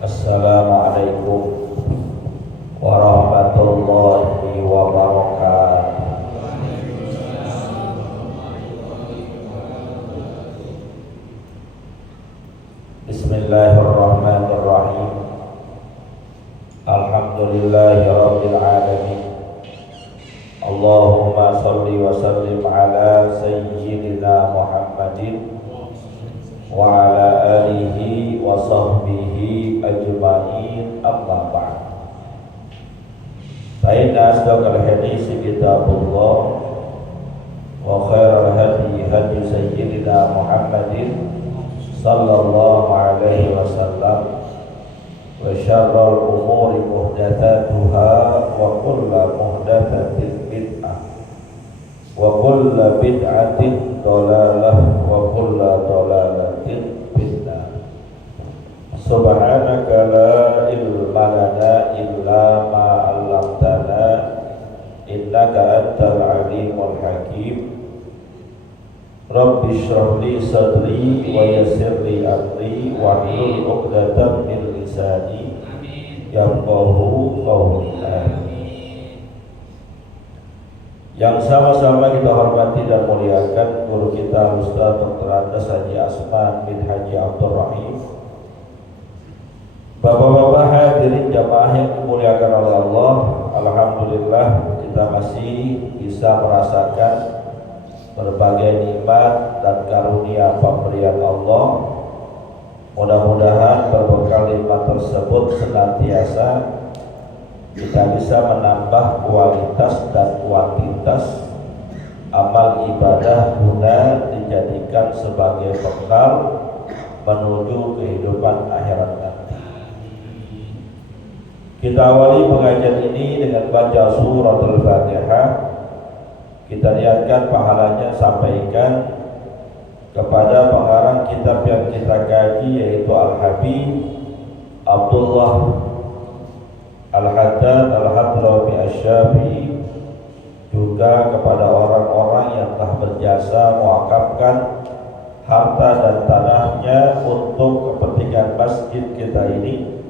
Assalamualaikum warahmatullahi wabarakatuh. Bismillahirrahmanirrahim. Alhamdulillahi rabbil alamin. Allahumma salli wa sallim ala sayyidina Muhammadin wa ala alihi wa sahbihi ajma'in, amma ba'd. Fa inna asdaqal hadisi kitabullah wa khairal hadi hadi sayyidina Muhammadin sallallahu alaihi wasallam wa syarrul umuri muhdatsatuha wa kullu muhdatsatin bid'ah wa kullu bid'atin dalalah wa kullu dalalatin finnar. Subhanaka la ilma lana illa ma 'allamtana innaka antal alimul hakim. Rabbi shrah li sadri wa yassir li amri wa hlul 'uqdatam min lisani yafqahu qawli. Yang sama-sama kita hormati dan muliakan guru kita Ustaz Dr. Andes Haji Asman bin Haji Abdul Rahim, Bapak-bapak hadirin jamaah yang dimuliakan oleh Allah. Alhamdulillah kita masih bisa merasakan berbagai nikmat dan karunia pemberian Allah. Mudah-mudahan berbekal nikmat tersebut senantiasa kita bisa menambah kualitas dan kuantitas amal ibadah guna dijadikan sebagai bekal menuju kehidupan akhirat nanti. Kita awali pengajian ini dengan baca suratul Fatihah. Kita niatkan pahalanya sampaikan kepada pengarang kitab yang kita kaji, yaitu Al-Habib Abdullah Al-Haddad Al-Hadrami Asy-Syafi'i, juga kepada orang-orang yang telah berjasa mewakafkan harta dan tanahnya untuk kepentingan masjid kita ini,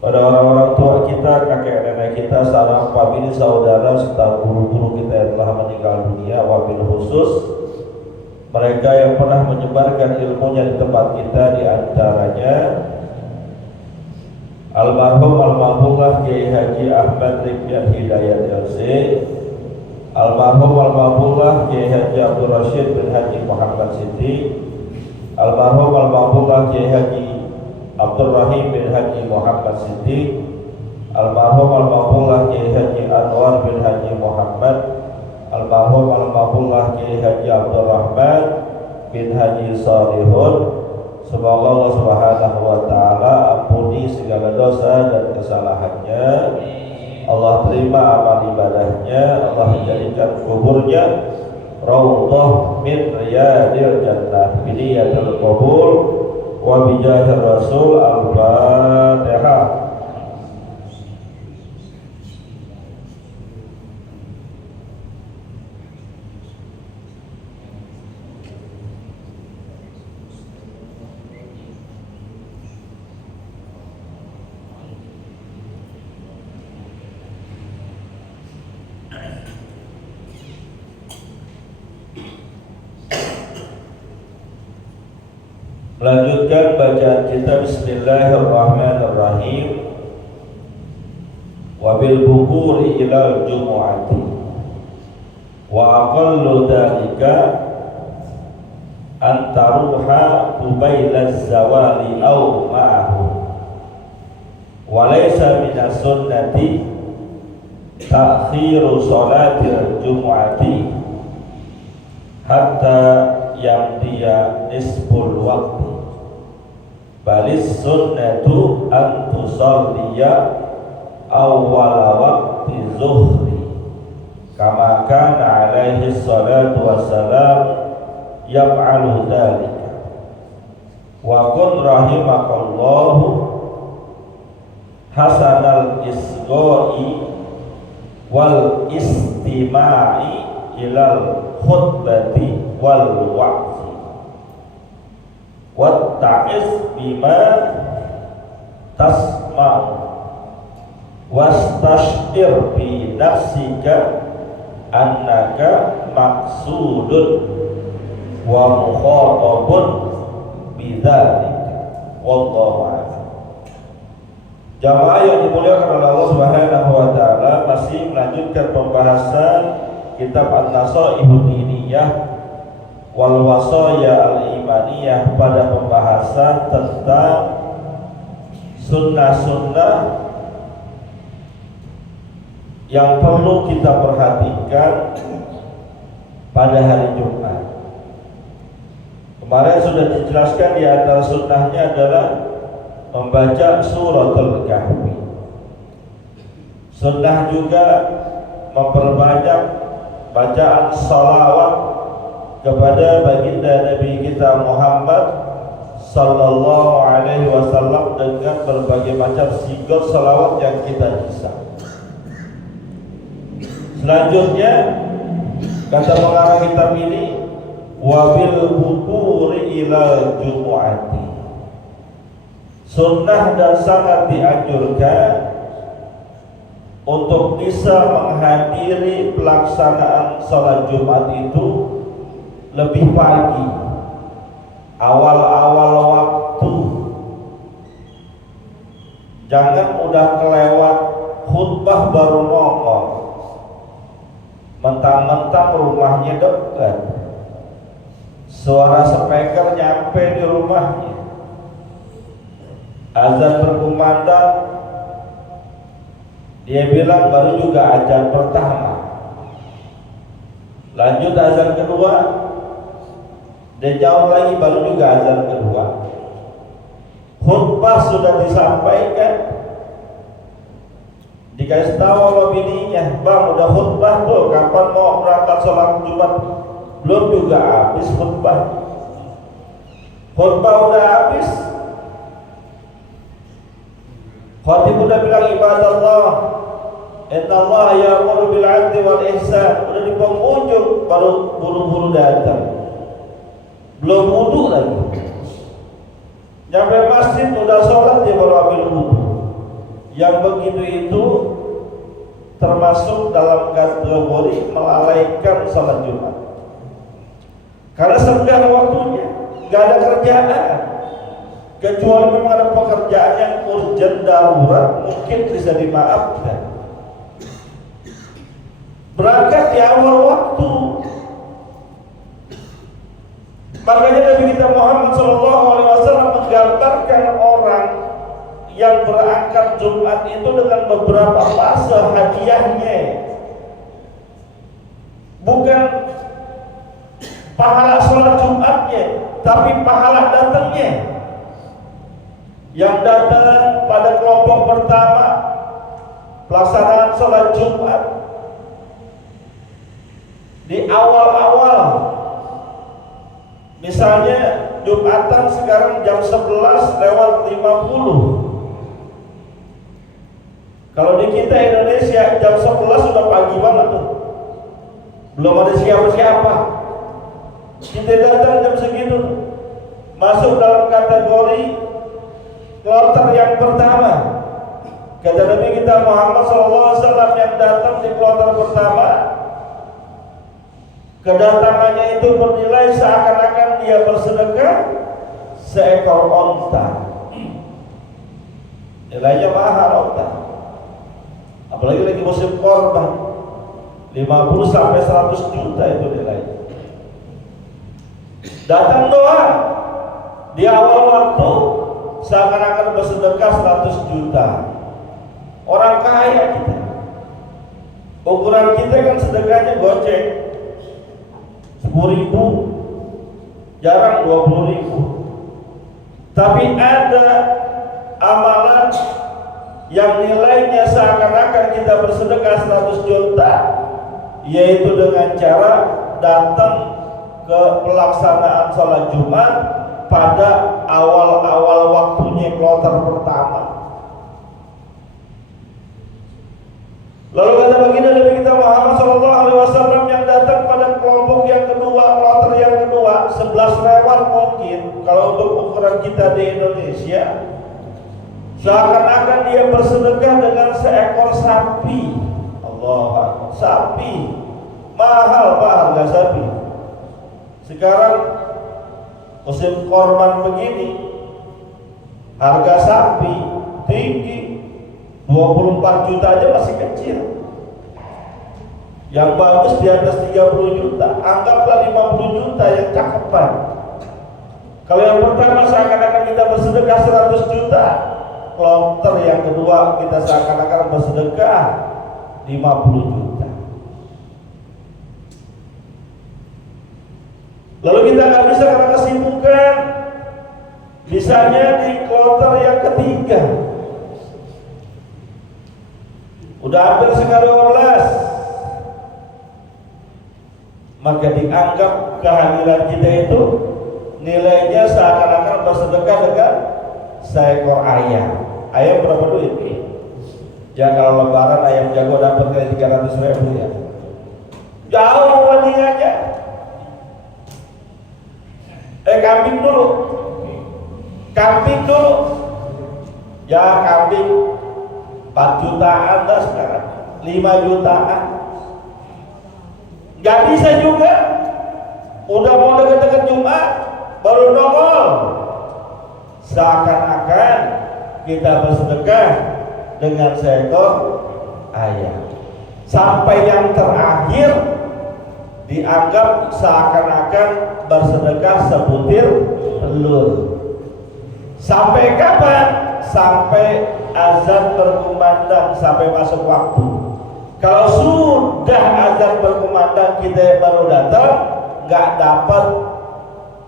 pada orang-orang tua kita, kakek nenek kita, sanak famili, saudara serta guru-guru kita yang telah meninggal dunia, wabil khusus mereka yang pernah menyebarkan ilmunya di tempat kita, di antaranya almarhumah Kiai Haji Ahmad Rifyat Hidayat LC, almarhumah Kiai Haji Abdul Rashid bin Haji Muhammad Siti, almarhumah Kiai Haji Abdul Rahim bin Haji Muhammad Siti, almarhumah Kiai Haji Anwar bin Haji Muhammad, almarhumah Kiai Haji Abdul Rahman bin Haji Salihun. Semoga Allah Subhanahu wa taala ampuni segala dosa dan kesalahannya. Allah terima amal ibadahnya. Allah jadikan kuburnya raudhah min riyadil jannah. Bidiyatul qabul wa bijahir rasul. Al-Fatihah. Melanjutkan bacaan kita. Bismillahirrahmanirrahim. Wabil bukuri ilal jumu'ati wa aqallu dhalika antaruha qubailaz zawali aw ma'ahu wa laysa minas sunnati ta'khiru sholatil jumu'ati hatta yamdiya nisful waqti, balis sunnatu an tusalliya awwala waqti zuhri kama kana alaihi salatu wassalam yaf'alu dhalika. Wa kun rahimakallahu hasanal isgha'i wal istima'i ilal khutbati wal wa'zi watta'iz bima tasma'u wastashir fi nafsika annaka maqsudun wa mukhatabun bidzalika wallahu a'lam. Jamaah yang dimuliakan oleh Allah Subhanahu wa taala, masih melanjutkan pembahasan kitab An-Nasaihud Diniyah wal Wasaya Al-Imaniyah pada pembahasan tentang sunnah-sunnah yang perlu kita perhatikan pada hari Jumat. Kemarin sudah dijelaskan di antara sunnahnya adalah membaca suratul Kahfi. Sunnah juga memperbanyak bacaan salawat kepada baginda Nabi kita Muhammad sallallahu alaihi wasallam dengan berbagai macam sigar salawat yang kita bisa. Selanjutnya kata pengarang kitab ini, wabil bukuri ila jumu'ati, sunnah dan sangat dianjurkan untuk bisa menghadiri pelaksanaan sholat Jumat itu lebih pagi, awal-awal waktu. Jangan udah kelewat khutbah baru nongol, mentang-mentang rumahnya dekat, suara speaker nyampe di rumahnya, azan berkumandang, dia bilang baru juga azan pertama, lanjut azan kedua, dia jauh lagi baru juga azan kedua. Khutbah sudah disampaikan, dikasih tahu sama bininya, bang udah khutbah tuh, kapan mau berangkat sholat Jumat? Belum juga habis khutbah. Khutbah udah habis, khatib udah bilang ibadallah, innallaha ya'muru bil 'adli wal ihsan, udah di penghujung baru buru-buru datang, belum wudu lagi. Nyampe masjid udah sholat dia baru ambil wudu. Yang begitu itu termasuk dalam kategori melalaikan sholat Jumat, karena senggang waktunya, gak ada kerjaan, kecuali memang ada pekerjaan yang urgent darurat, mungkin bisa dimaafkan. Berangkat di awal waktu. Makanya Nabi kita Muhammad SAW menggambarkan orang yang berangkat Jumat itu dengan beberapa fase hadiahnya. Bukan pahala sholat Jumatnya, tapi pahala datangnya. Yang datang pada kelompok pertama pelaksanaan sholat Jumat di awal-awal, misalnya Jumatan sekarang jam 11:50. Kalau di kita Indonesia jam 11 sudah pagi banget tuh, belum ada siapa-siapa. Kita datang jam segitu, masuk dalam kategori kloter yang pertama. Kata Nabi kita Muhammad SAW, yang datang di kloter pertama, kedatangannya itu bernilai seakan-akan dia bersedekah seekor onta. Nilainya mahal onta, apalagi lagi musim korban, 50-100 juta itu nilainya. Datang doang di awal waktu seakan-akan bersedekah 100 juta. Orang kaya kita, ukuran kita kan sedekahnya goceng 10.000, jarang 20.000. Tapi ada amalan yang nilainya seakan-akan kita bersedekah 100 juta, yaitu dengan cara datang ke pelaksanaan sholat Jumat pada awal-awal waktunya, kloter pertama. Lalu kata baginda Nabi kita Muhammad SAW, yang datang pada kelompok yang kedua, kloter yang kedua, 11 lewat mungkin kalau untuk ukuran kita di Indonesia, Seakan-akan dia bersedekah dengan seekor sapi. Allah Akbar. Sapi mahal Pak harga sapi. Sekarang musim korban begini, harga sapi tinggi, 24 juta aja masih kecil. Yang bagus di atas 30 juta, anggaplah 50 juta yang cakepan. Kalau yang pertama seakan-akan kita bersedekah 100 juta, kloter yang kedua kita seakan-akan bersedekah 50 juta. Lalu kita nggak bisa karena kesibukan, bisanya di kloter yang ketiga. Udah hampir sekali 12. Maka dianggap kehadiran kita itu nilainya seakan-akan bersedekah dengan seekor ayam. Ayam berapa duit? Ya kalau lebaran ayam jago dapat kali 300.000 ya. Jauh bandingannya. Kambing dulu. Kambing dulu. Ya kambing 4 jutaan dah sekarang, 5 jutaan. Gak bisa juga. Udah mau deket-deket Jumat baru nongol. Seakan-akan kita bersedekah dengan seekor ayam. Sampai yang terakhir dianggap seakan-akan bersedekah sebutir telur. Sampai kapan? Sampai azan berkumandang, sampai masuk waktu. Kalau sudah azan berkumandang kita baru datang, nggak dapat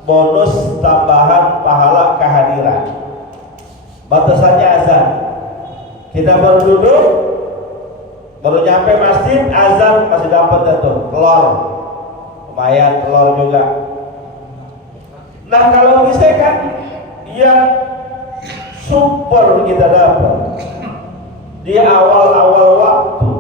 bonus tambahan pahala kehadiran. Batasannya azan. Kita baru duduk, baru nyampe masjid, azan masih dapat tuh telur, lumayan telur juga. Nah kalau bisa kan yang super kita dapat di awal-awal waktu.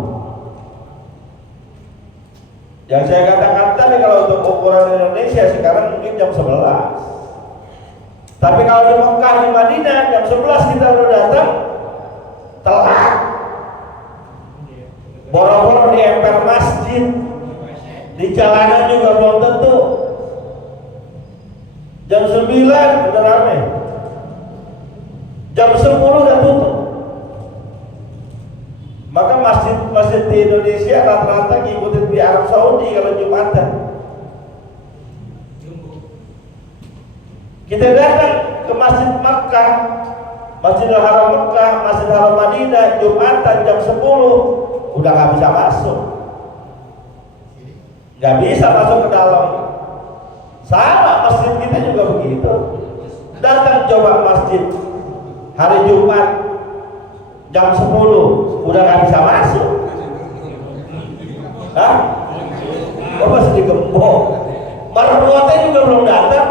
Yang saya katakan tadi kalau untuk ukuran Indonesia sekarang mungkin jam 11. Tapi kalau di Mekah, di Madinah jam 11 kita udah datang telat. Boro-boro di emper masjid, di jalanan juga belum tentu. Jam 9 udah rame. Jam 10 udah tutup. Maka masjid-masjid di Indonesia rata-rata ngikutin di Arab Saudi kalau Jumatan. Kita datang ke Masjid Makkah, Masjidil Haram Makkah, Masjidil Haram Madinah, Jumatan jam 10 udah nggak bisa masuk, nggak bisa masuk ke dalam. Sama masjid kita juga begitu. Datang coba masjid hari Jumat jam 10 udah nggak bisa masuk. Hah? Oh masih digembok. Marwatnya juga belum datang.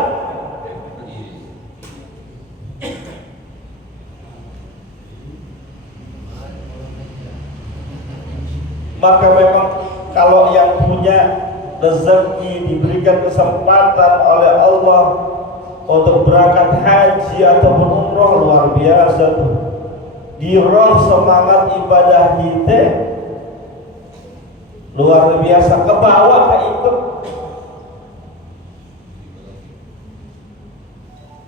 Maka memang kalau yang punya rezeki diberikan kesempatan oleh Allah untuk berangkat haji ataupun umroh, luar biasa tuh. Giroh semangat ibadah kita luar biasa, ke bawah ke ikut.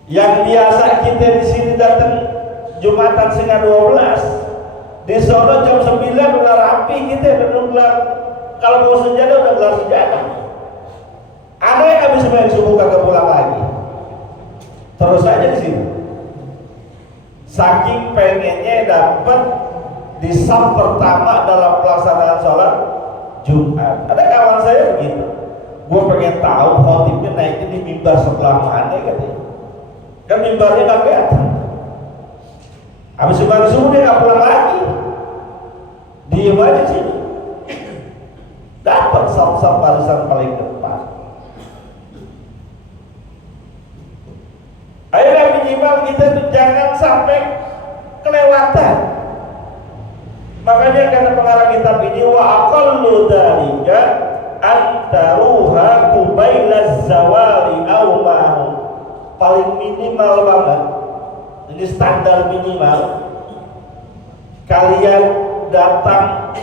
Yang biasa kita di sini datang Jumatan setengah 12, di sono jam 9 udah rapi kita, udah gelar, kalau mau sejadah udah gelar sejadah. Ada yang habis main subuh kagak pulang lagi, terus aja di sini. Saking pengennya dapat di saf pertama dalam pelaksanaan sholat Jumat. Ada kawan saya begitu, gue pengen tahu khotibnya naiknya di mimbar sebelah mana katanya. Kan mimbarnya gak kelihatan. Habis sholat subuh dia gak pulang lagi, diem aja sini. Dapat saf-saf barisan paling depan. Ayolah minimal kita tuh jangan sampai kelewatan. Makanya kata pengarang kitab ini, wa aqallu dzalika antaruha qubailaz zawali aw ma'hu. Paling minimal banget, ini standar minimal, kalian datang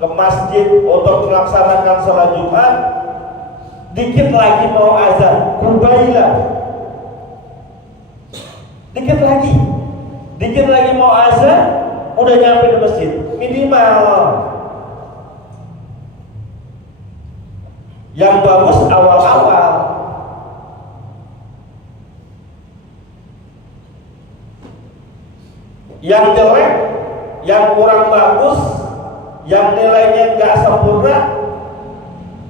ke masjid untuk melaksanakan sholat Jumat, dikit lagi mau azan, kubailah. Dikit lagi mau azan, udah nyampe di masjid, minimal. Yang bagus awal-awal. Yang jelek, yang kurang bagus, yang nilainya nggak sempurna,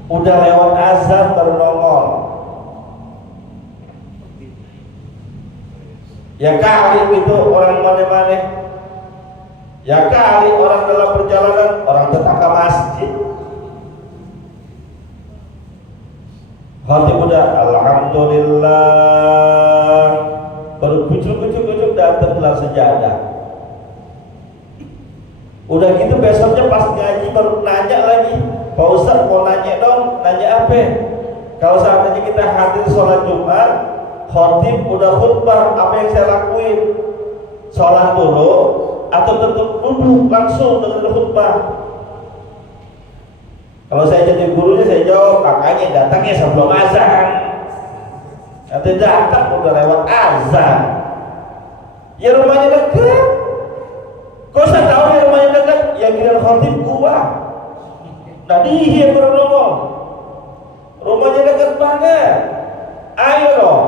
udah lewat azan baru nongol. Ya kali itu orang mana-mana, ya kali orang dalam perjalanan, orang tetangga masjid. Hati muda, alhamdulillah, baru kucuk datang gelar sejadah. Udah gitu besoknya pas ngaji baru nanya lagi, Pak Ustadz mau nanya dong, nanya apa? Kalau seandainya kita hadir sholat Jumat, khotib udah khutbah, apa yang saya lakuin? Sholat dulu atau tetap duduk langsung dengan khutbah? Kalau saya jadi gurunya saya jawab, makanya datangnya sebelum azan. Nanti datang udah lewat azan. Ya rumahnya dekat. Kok saya tahu ya rumahnya dekat? Yang kira khotib gua. Nah dia baru ngomong, rumahnya dekat banget. Ayo dong.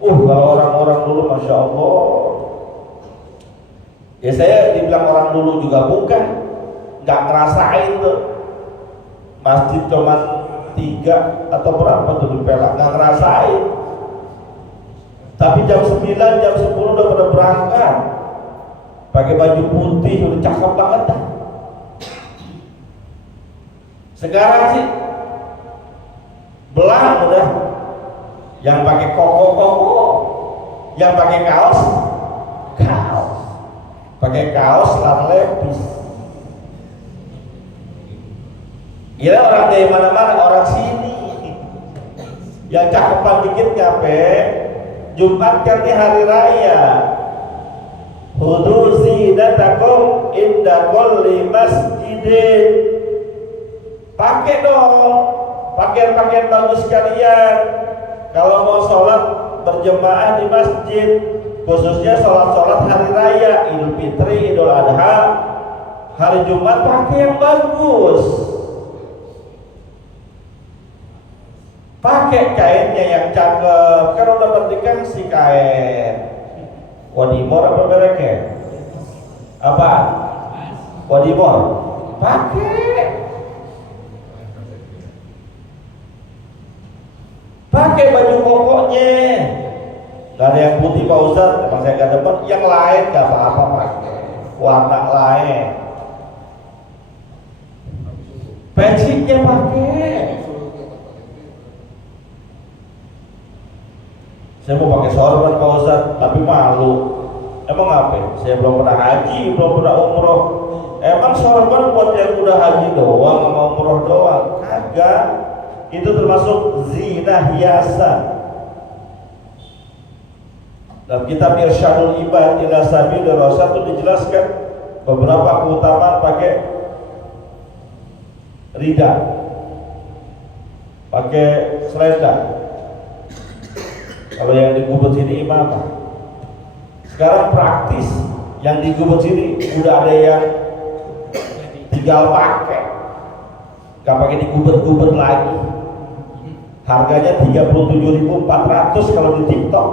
Kalau orang-orang dulu masya Allah. Ya saya dibilang orang dulu juga bukan, nggak ngerasain tuh. Masjid cuma 3 atau berapa tuh di Pelak, nggak ngerasain. Tapi jam 9, jam 10 udah pada berangkat, pakai baju putih, udah cakep banget dah. Sekarang sih belang udah, yang pakai koko, yang pakai kaos, pakai kaos celana lepis. Kira orang dari mana-mana, orang sini. Yang cakepan dikit nyampe Jumat kan ini hari raya. Hudu zinatakum inda kulli masjidin. Pakai dong pakaian-pakaian bagus sekalian kalau mau sholat berjemaah di masjid, khususnya sholat-sholat hari raya, Idul Fitri, Idul Adha, hari Jumat, pakai yang bagus. Pakai kainnya yang cakep, kan udah berdikang si kain. Wadimor apa mereknya? Apa? Wadimor. Pakai baju kokonya. Gak ada yang putih Pak Ustadz, emang saya gak demen. Yang lain gak apa-apa pakai warna lain. Pecinya pakai. Saya mau pakai sorban Pak Ustadz, tapi malu. Emang apa? Saya belum pernah haji, belum pernah umroh. Emang sorban buat yang udah haji doang, sama umroh doang? Kagak. Itu termasuk zina hiasan. Dalam kitab Irsyadul Ibad ila Sabilir Rasyad itu dijelaskan beberapa keutamaan pakai rida, pakai selendang. Kalau yang di Gubet sini imamah. Sekarang praktis yang di Gubet sini udah ada yang tinggal pakai, gak pakai di Gubet lagi. Harganya 37.400 kalau di TikTok.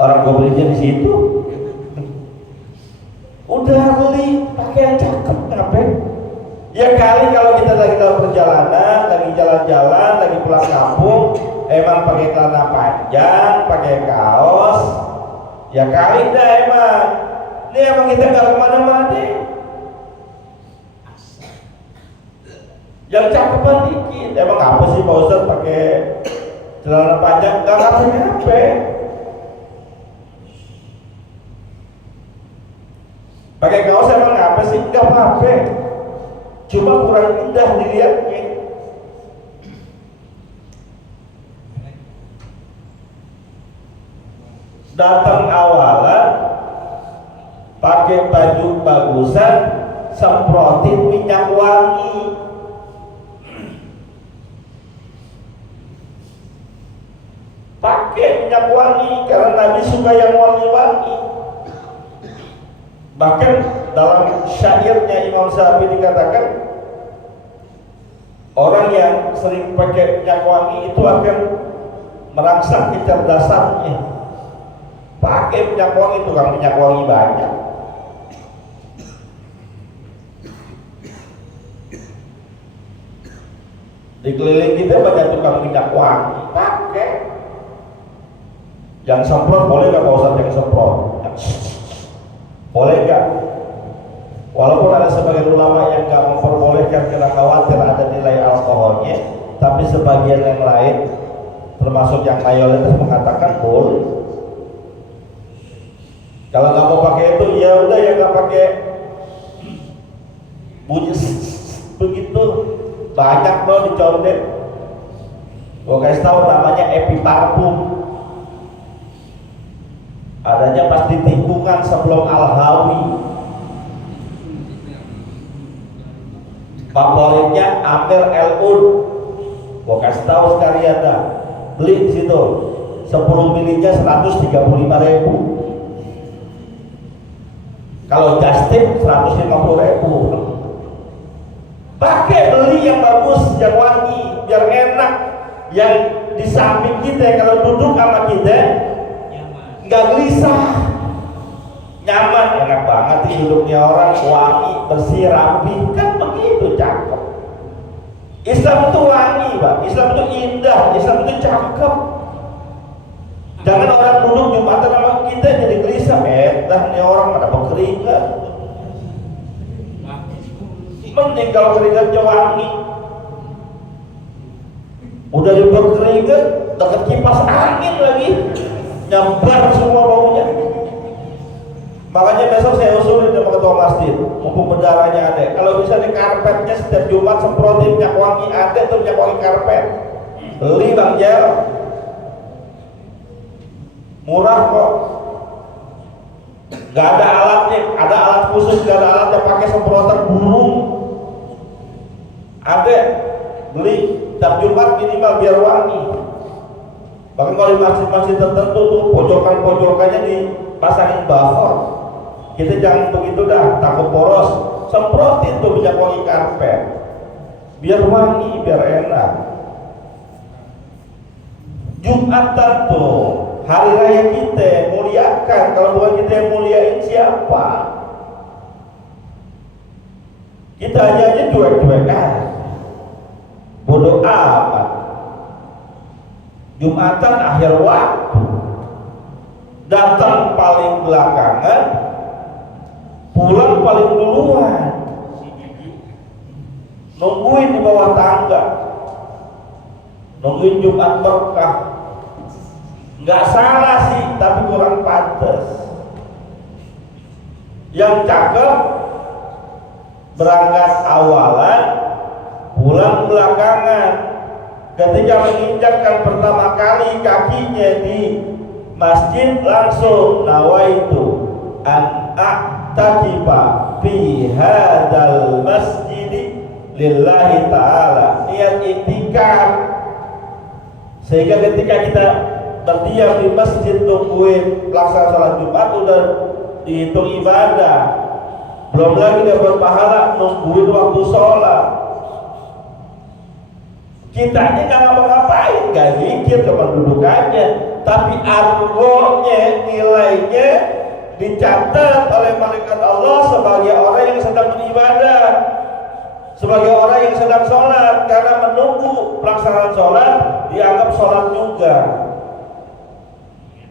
Orang gue belinya di situ. Udah beli pakaian cakep ngapain? Ya kali kalau kita lagi dalam perjalanan, lagi jalan-jalan, lagi pulang kampung, emang pakai celana panjang, pakai kaos, ya kali dah emang. Ini emang kita nggak kemana-mana. Yang cakepan dikit, emang apa sih Pak Ustadz pakai celana panjang? Nggak ngapa-ngapa. Pakai kaos emang apa sih? Nggak apa-apa. Cuma kurang indah dilihatnya. Datang awalan, pakai baju bagusan, semprotin minyak wangi. Pakai minyak wangi karena Nabi suka yang wangi-wangi. Bahkan dalam syairnya Imam Syafi'i dikatakan, orang yang sering pakai minyak wangi itu akan merangsang kecerdasannya. Pakai minyak wangi, tukang minyak wangi banyak. Di keliling kita banyak tukang minyak wangi. Pakai. Yang semprot boleh nggak Pak Ustadz yang semprot? Boleh nggak? Walaupun ada sebagian ulama yang nggak memperbolehkan karena khawatir ada nilai alkoholnya, tapi sebagian yang lain, termasuk yang mayoritas mengatakan boleh. Kalau nggak mau pakai itu, ya udah ya nggak pakai bunyi begitu. Banyak loh dicondet. Gua kasih tahu namanya Epi Parfum. Adanya pas di tikungan sebelum Al-Hawi. Favoritnya Amir El-Un. Gua kasih tahu sekalian dah. Beli di situ. 10 milinya 135.000. Kalau just tip 150.000. Pakai, beli yang bagus, yang wangi, biar enak. Yang di samping kita kalau duduk sama kita nggak gelisah, nyaman, enak banget nih hidupnya orang, wangi, bersih, rapi, kan begitu, cakep. Islam itu wangi, Pak. Islam itu indah, Islam itu cakep. Jangan orang duduk Jumatan sama kita jadi gelisah, dah nih orang pada berkeringat. Mending kalau keringatnya wangi. Udah berkeringat, dekat kipas angin lagi, nyambar semua baunya. Makanya besok saya usulin sama ketua masjid, mumpung bendaranya ada, kalau bisa di karpetnya setiap Jumat semprotin minyak wangi, ada tuh minyak wangi karpet. Beli Bang Jel, murah kok. Gak ada alatnya, ada alat khusus, gak ada alat yang pakai semprotan burung. Ada, beli setiap Jumat minimal biar wangi. Bahkan kalau di masjid-masjid tertentu tuh pojokan-pojokannya dipasangin buffer. Kita jangan begitu dah, takut boros. Semprotin tuh minyak wangi karpet, biar wangi, biar enak. Jumatan tuh hari raya kita, muliakan. Kalau bukan kita yang muliain siapa? Kita aja cuek-cuek bodoh amat. Jumatan akhir waktu, datang paling belakangan, pulang paling duluan, nungguin di bawah tangga, nungguin Jumat berkah. Nggak salah sih, tapi kurang pantas. Yang cakep berangkat awalan, pulang belakangan. Ketika menginjakkan pertama kali kakinya di masjid, langsung nawaitu an a'takifa fi hadzal masjid lillahi ta'ala, niat iktikaf. Sehingga ketika kita berdiam di masjid nungguin pelaksanaan salat Jumat udah dihitung ibadah, belum lagi dapat pahala nungguin waktu sholat. Kitanya nggak ngapa-ngapain, nggak zikir kependudukannya, tapi argonya, nilainya dicatat oleh malaikat Allah sebagai orang yang sedang beribadah, sebagai orang yang sedang sholat. Karena menunggu pelaksanaan sholat dianggap sholat juga.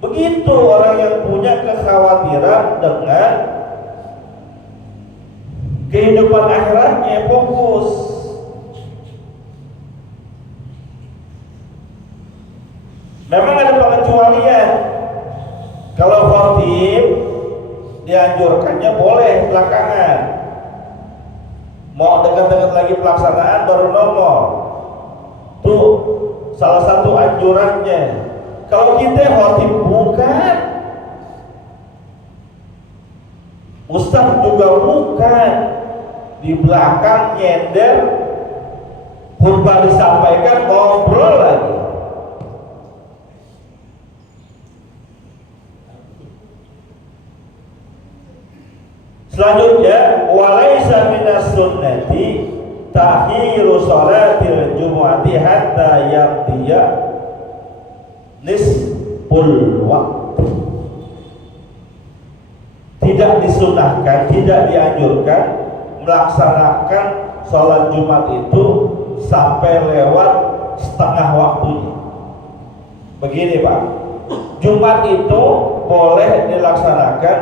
Begitu orang yang punya kekhawatiran dengan kehidupan akhiratnya, fokus. Memang ada pengecualian. Kalau khatib dianjurkannya boleh belakangan. Mau dekat-dekat lagi pelaksanaan baru nongol. Tuh salah satu anjurannya. Kalau kita khatib Ustaz juga bukan di belakang nyender, khutbah disampaikan ngobrol lagi. Selanjutnya, walaisa minas sunnati ta'khiru sholatil jumu'ati hatta yaqdiya nisful waktu. Tidak disunahkan, tidak dianjurkan melaksanakan sholat Jumat itu sampai lewat setengah waktunya. Begini Pak, Jumat itu boleh dilaksanakan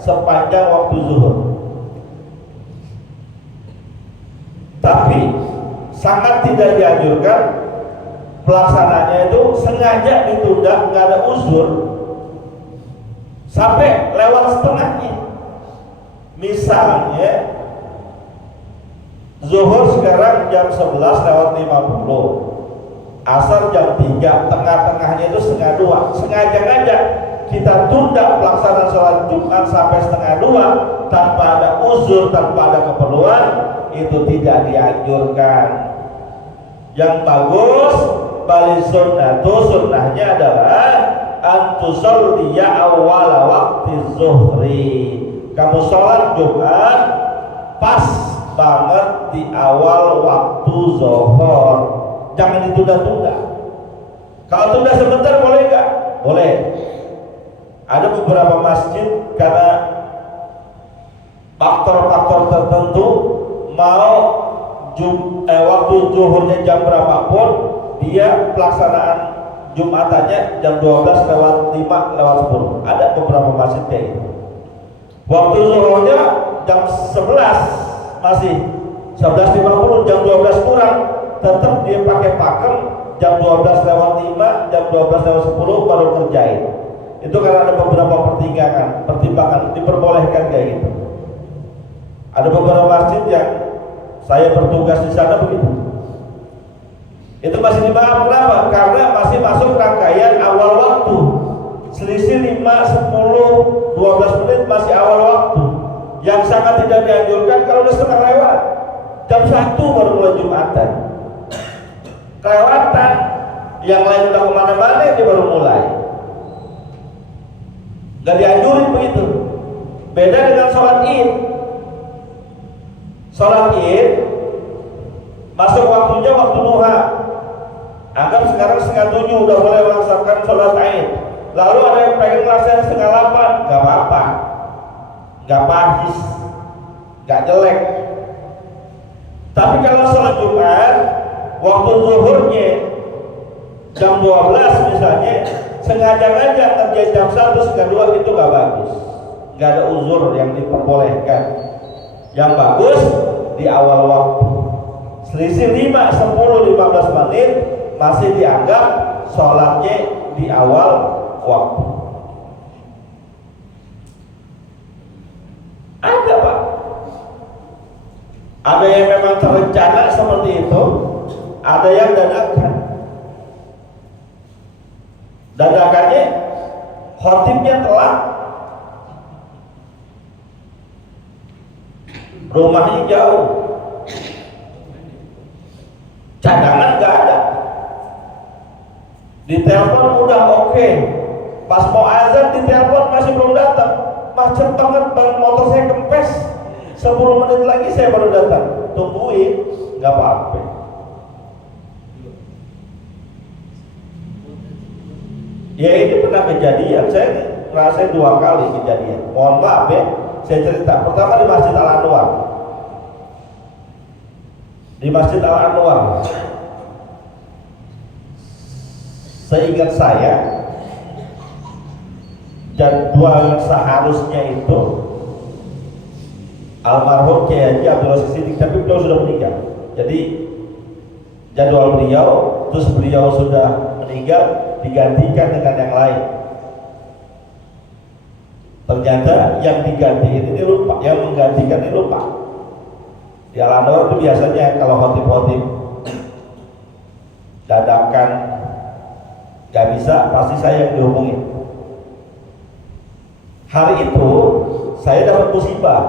sepanjang waktu zuhur, tapi sangat tidak dianjurkan pelaksananya itu sengaja ditunda, nggak ada uzur sampai lewat setengahnya. Misalnya zuhur sekarang jam 11 lewat 50, asar jam 3, tengah-tengahnya itu setengah 2, sengaja-ngaja kita tunda pelaksanaan sholat Jumat sampai setengah 2 tanpa ada uzur, tanpa ada keperluan, itu tidak dianjurkan. Yang bagus bali sunnatu, sunnahnya adalah antusolliya awwala waqti zuhri. Kamu sholat Jumat pas banget di awal waktu zuhur, jangan ditunda-tunda. Kalau tunda sebentar boleh nggak? Boleh. Ada beberapa masjid karena faktor-faktor tertentu mau waktu zuhurnya jam berapapun, dia pelaksanaan Jumatannya jam 12 lewat 5 lewat 10. Ada beberapa masjid kayak gitu. Waktu zuhurnya jam 11 masih 11.50, jam 12 kurang, tetap dia pakai pakem jam 12 lewat 5, jam 12 lewat 10 baru kerjain. Itu karena ada beberapa pertimbangan diperbolehkan kayak gitu. Ada beberapa masjid yang saya bertugas di sana begitu. Itu masih dimaaf, kenapa? Karena masih masuk rangkaian awal waktu. Selisih 5, 10, 12 menit masih awal waktu. Yang sangat tidak dianjurkan kalau udah setengah lewat. Jam 1 baru mulai Jumatan. Kelewatan. Yang lain udah kemana-mana dia baru mulai. Gak dianjurin begitu. Beda dengan sholat Id. Sholat Id masuk waktunya waktu duha. Anggap sekarang 6:30 udah mulai melaksanakan sholat Id. Lalu ada yang pengen ngelaksanain 7:30, gak apa-apa, gak pahis, gak jelek. Tapi kalau sholat Jumat waktu zuhurnya jam 12 misalnya, sengaja-ngaja ngerjain jam 1, setengah 2, itu gak bagus. Gak ada uzur yang diperbolehkan. Yang bagus di awal waktu. Selisih 5, 10, 15 menit masih dianggap sholatnya di awal waktu. Ada Pak, ada yang memang terencana seperti itu, ada yang dadakan. Dadakannya khotibnya telat, rumahnya jauh, cadangan gak ada, ditelepon udah oke, pas mau azan ditelepon masih belum datang, macet banget, ban motor saya kempes, 10 menit lagi saya baru datang, tungguin, gak apa-apa. Ya ini pernah kejadian, saya ngerasain 2 kali kejadian. Mohon maaf ya, saya cerita. Pertama di Masjid Al-Anwar. Di Masjid Al-Anwar, seingat saya, jadwal seharusnya itu almarhum Kiai Haji Abdul Aziz Siddiq, tapi beliau sudah meninggal. Jadi jadwal beliau, terus beliau sudah meninggal, digantikan dengan yang lain. Ternyata yang diganti ini lupa, yang menggantikan ini lupa. Di Al-Anwar itu biasanya kalau khotib-khotib dadakan gak bisa, pasti saya yang dihubungin. Hari itu saya dapat musibah.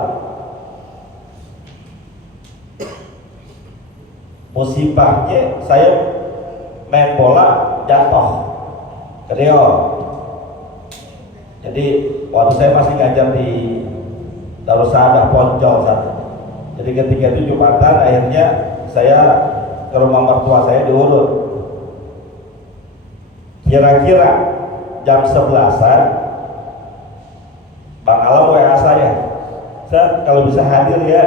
Musibahnya saya main bola jatuh ke Rio. Jadi waktu saya masih ngajar di Darussalam Poncol sana. Jadi ketika itu Jumatan akhirnya saya ke rumah mertua saya di Urut. Kira-kira jam 11-an Bang Alam WA saya, kalau bisa hadir ya,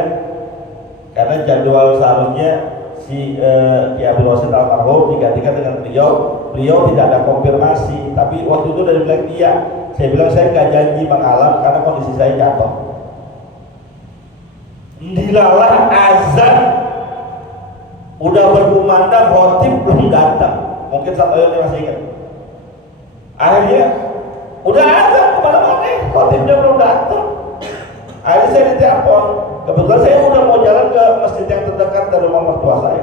karena jadwal seharusnya si Ki Abdul Rosid almarhum digantikan dengan beliau tidak ada konfirmasi, tapi waktu itu dari bilang iya. Saya bilang saya nggak janji Bang Alam karena kondisi saya jatuh. Dilalah azan udah berkumandang, khotib belum datang. Mungkin satu yang masih ingat. Akhirnya udah azan kemana-mana, khotibnya belum datang. Akhirnya saya ditelepon. Kebetulan saya udah mau jalan ke masjid yang terdekat dari rumah mertua saya.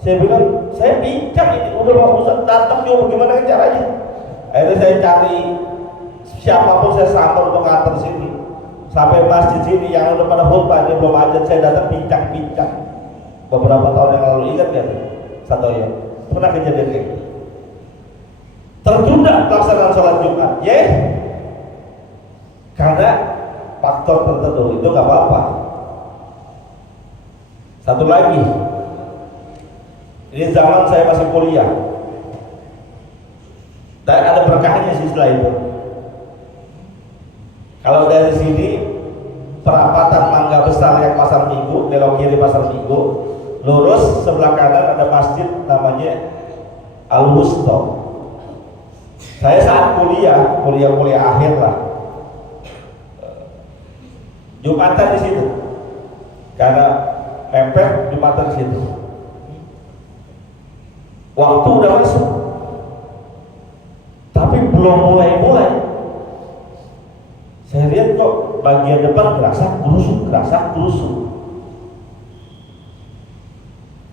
Saya bilang, saya bincang ini, udah mau Ustaz datang juga, bagaimana caranya? Akhirnya saya cari siapapun, saya sampai untuk nganter sini sampai masjid sini yang udah pada khutbah, dia belum aja. Saya datang bincang-bincang beberapa tahun yang lalu, ingat kan Santoyo? Pernah kejadian kayak gitu. Tertunda pelaksanaan sholat Jumat, ya karena faktor tertentu, itu nggak apa-apa. Satu lagi, ini zaman saya masih kuliah, dan ada berkahnya sih setelah itu. Kalau dari sini perapatan Mangga Besar yang Pasar Minggu, belok kiri Pasar Minggu, lurus sebelah kanan ada masjid namanya Al-Wusta. Saya saat kuliah akhir lah, Jumatan di situ, karena mepet Jumatan di situ. Waktu udah masuk, tapi belum mulai. Saya lihat kok bagian depan gerasak gerusuk.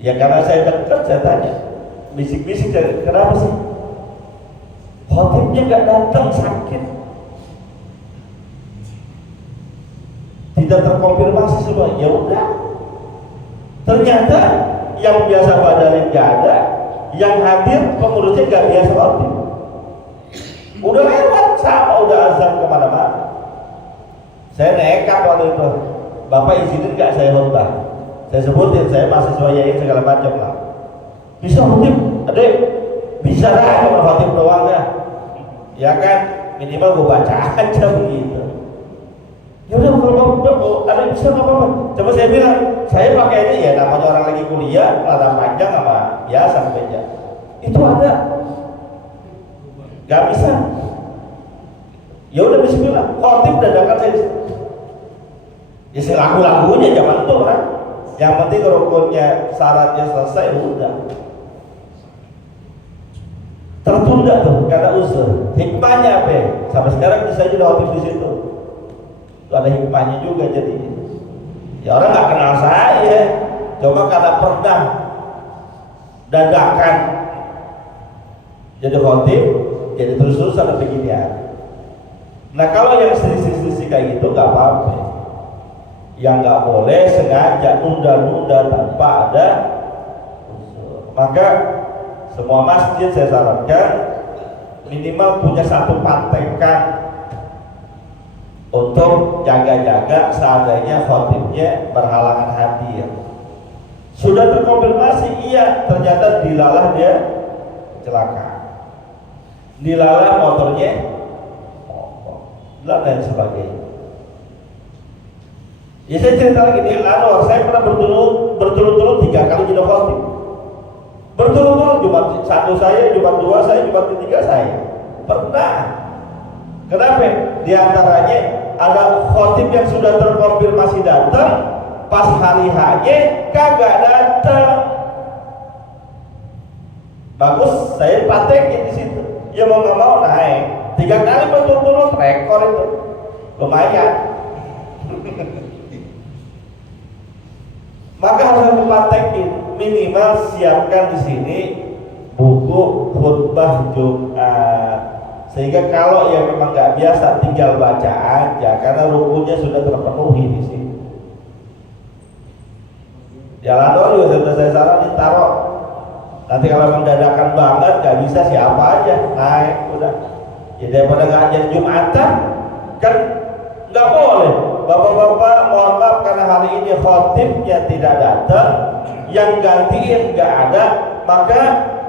Ya karena saya dekat, saya tanya, bisik-bisik, kenapa sih? Khotibnya nggak datang, sakit. Tidak terkonfirmasi semua. Ya udah. Ternyata yang biasa badalin nggak ada, yang hadir pengurusnya nggak biasa khotib. Udah lewat, sama udah azan kemana-mana. Saya nekat waktu itu, Bapak izinin nggak saya khutbah? Saya sebutin, saya mahasiswa yain segala macam lah. Bisa khutib, adek? Bisa lah kalau khutib doang ya. Ya kan, minimal gue baca aja begitu. Ya udah kalau Bapak ada bisa nggak apa-apa. Coba saya bilang, saya pakai ini ya namanya orang lagi kuliah, celana panjang sama biasa meja. Itu ada, nggak bisa. Ya udah bismillah, khotib dadakan saya. Ya lagu-lagunya zaman itu kan. Yang penting rukunnya syaratnya selesai udah. Tertunda tuh karena uzur. Hikmahnya apa ya? Sampai sekarang bisa jadi khotib di situ. Itu ada hikmahnya juga jadi. Ya orang nggak kenal saya, cuma karena pernah dadakan jadi khotib, jadi terus-terusan begini ya. Nah kalau yang selisih-selisih kayak gitu nggak apa-apa. Yang nggak boleh sengaja nunda-nunda tanpa ada unsur. Maka semua masjid saya sarankan minimal punya satu pantekan untuk jaga-jaga seandainya khotibnya berhalangan hadir. Sudah terkonfirmasi, iya ternyata dilalah dia kecelakaan, dilalah motornya dan sebagainya. Ya saya cerita lagi di Anwar, saya pernah berturut-turut 3 kali jadi khotib. Berturut-turut, Jumat 1 saya, Jumat 2 saya, Jumat 3 saya. Pernah. Kenapa? Di antaranya ada khotib yang sudah terkonfirmasi datang, pas hari H-nya kagak datang. Bagus, saya praktekin di situ. Ya mau nggak mau naik. 3 kali berturut-turut, rekor itu lumayan. Maka harus dipraktekin, minimal siapkan di sini buku khutbah Jumat. Sehingga kalau yang memang nggak biasa tinggal baca aja karena rukunnya sudah terpenuhi di sini. Jalan doang juga sudah saya saranin taruh. Nanti kalau memang dadakan banget nggak bisa siapa aja naik udah. Jadi daripada ngajar Jumatan kan nggak boleh. Bapak-bapak mohon maaf karena hari ini khotibnya tidak datang, yang gantiin nggak ada, maka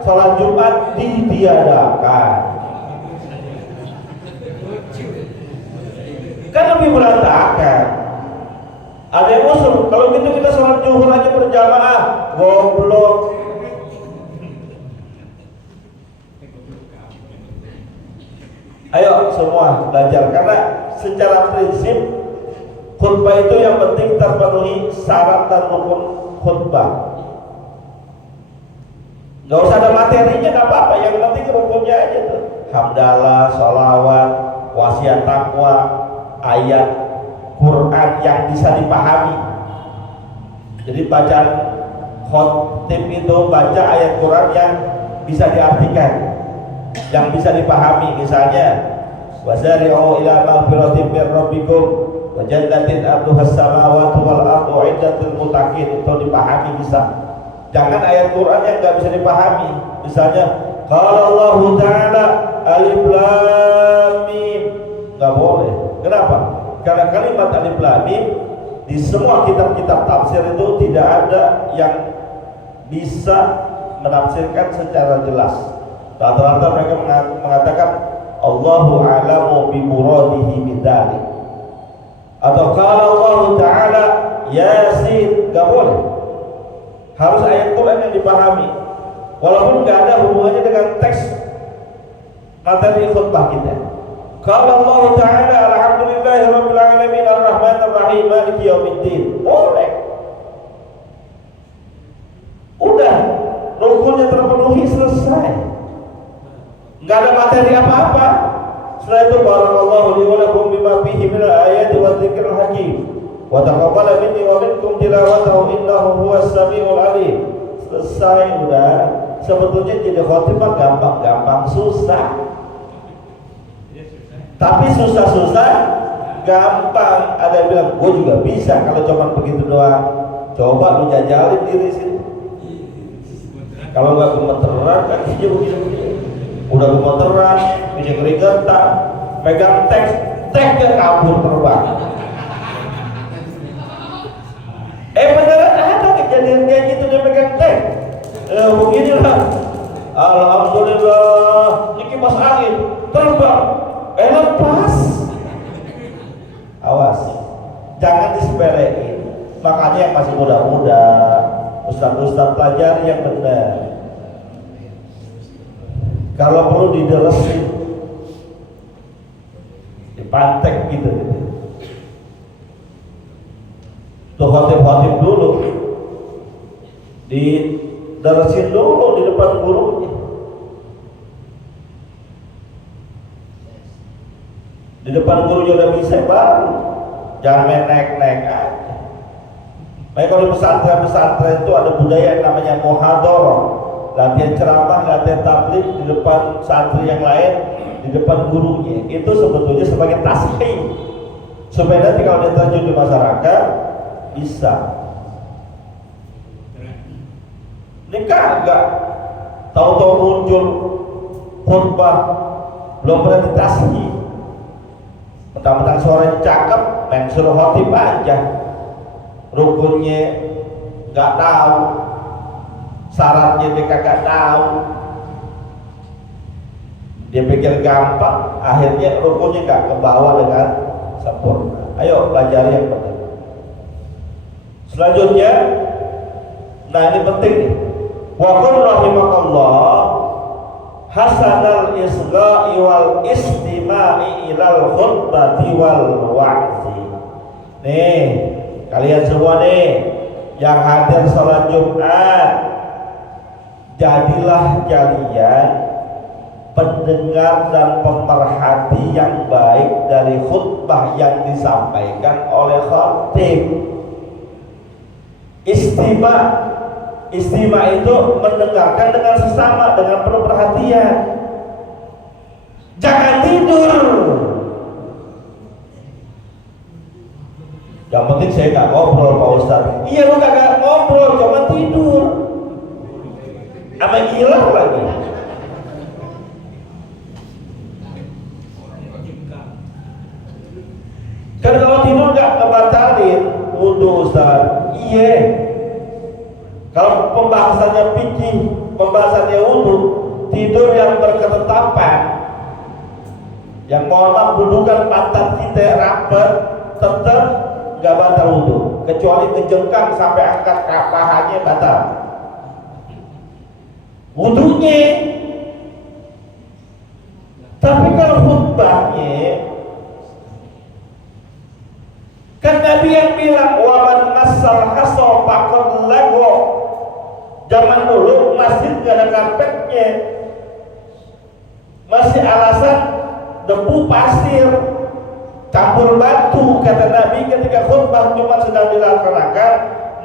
sholat Jumat ditiadakan. Kan lebih berantakan. Ada yang usul, kalau gitu kita sholat zuhur aja berjamaah. Goblok. Ayo semua belajar, karena secara prinsip khutbah itu yang penting terpenuhi syarat dan rukun khutbah. Gak usah ada materinya, gak apa-apa, yang penting rukunnya aja tuh. Hamdalah, sholawat, wasiat taqwa, ayat Quran yang bisa dipahami. Jadi bacaan khotib itu baca ayat Quran yang bisa diartikan, yang bisa dipahami. Misalnya wasari'u ila maghfiratin min rabbikum wa jannatin arduhas samawati wal ardu uiddatil muttaqin, itu dipahami bisa. Jangan ayat Quran yang nggak bisa dipahami. Misalnya qala Allah Ta'ala alif lam mim, nggak boleh. Kenapa? Karena kalimat alif lam mim di semua kitab-kitab tafsir itu tidak ada yang bisa menafsirkan secara jelas. Rata-rata mereka mengatakan Allahu a'lamu bi muradihi bidzalik, atau qala Allah Ta'ala Yasin, nggak boleh. Harus ayat Quran yang dipahami, walaupun nggak ada hubungannya dengan teks materi khutbah kita. Qala Allah Ta'ala alhamdulillahirabbil alamin arrahmanir rahim maliki yaumiddin, boleh. Udah, rukunnya terpenuhi, selesai. Nggak ada materi apa-apa. Setelah itu barakallahu li wa lakum bima fihi min ayati wa dzikril hakim wa taqabbala minni wa minkum tilawatahu innahu huwas samiul alim. Selesai udah. Sebetulnya jadi khotib mah gampang-gampang, susah. Tapi susah-susah gampang. Ada yang bilang, gue juga bisa kalau cuma begitu doang. Coba lu jajalin diri sini. Kalau nggak gemeteran kan hijau begini. Udah gemeteran, ini keringetan, megang teks, teksnya kabur terbang. Beneran ada kejadian kayak gitu, dia megang teks. Beginilah. Alhamdulillah, ini kipas angin terbang. Lepas. Awas, jangan disepelein. Makanya yang masih muda-muda, ustaz-ustaz pelajari yang benar. Kalau perlu didelesin, dipantek gitu. Tuh khotib-khotib dulu, didelesin dulu di depan gurunya. Di depan gurunya udah bisa baru, jangan main naik-naik aja. Baik, kalau di pesantren itu ada budaya yang namanya muhadharah, latihan ceramah, latihan tabligh di depan santri yang lain, di depan gurunya. Itu sebetulnya sebagai tasbih, supaya nanti kalau dia terjun di masyarakat bisa. Ini kagak, tahu-tahu muncul khutbah belum pernah ditasbih, mentang-mentang suaranya cakep, main suruh khotib aja, rukunnya nggak tahu, syaratnya dia kagak tahu, dia pikir gampang, akhirnya rukunnya nggak kebawa dengan sempurna. Ayo pelajari yang penting. Selanjutnya, nah ini penting nih. Wa qul rahimakallah hasanal isgha'i wal istima'i ilal khutbati wal wa'zi. Nih, kalian semua nih yang hadir sholat Jumat, jadilah kalian pendengar dan pemerhati yang baik dari khutbah yang disampaikan oleh khatib. Istima itu mendengarkan dengan sesama, dengan penuh perhatian. Jangan tidur. Yang penting saya nggak ngobrol Pak Ustadz. Iya lu kagak ngobrol, cuma tidur. Sama gila lagi. Karena kalau tidur nggak ngebatalin wudu Ustadz. Iya. Kalau pembahasannya fikih, pembahasannya wudu, tidur yang berketetapan, yang mohon maaf dudukan pantat kita rapat, tetap nggak batal wudu, kecuali ngejengkang sampai angkat pahanya batal wudunya. Tapi kalau khutbahnya, kan Nabi yang bilang waman masal haso pakon lago. Zaman dulu masjid nggak ada karpetnya, masih alasan debu pasir campur batu. Kata Nabi ketika khutbah cuma sedang dilaksanakan,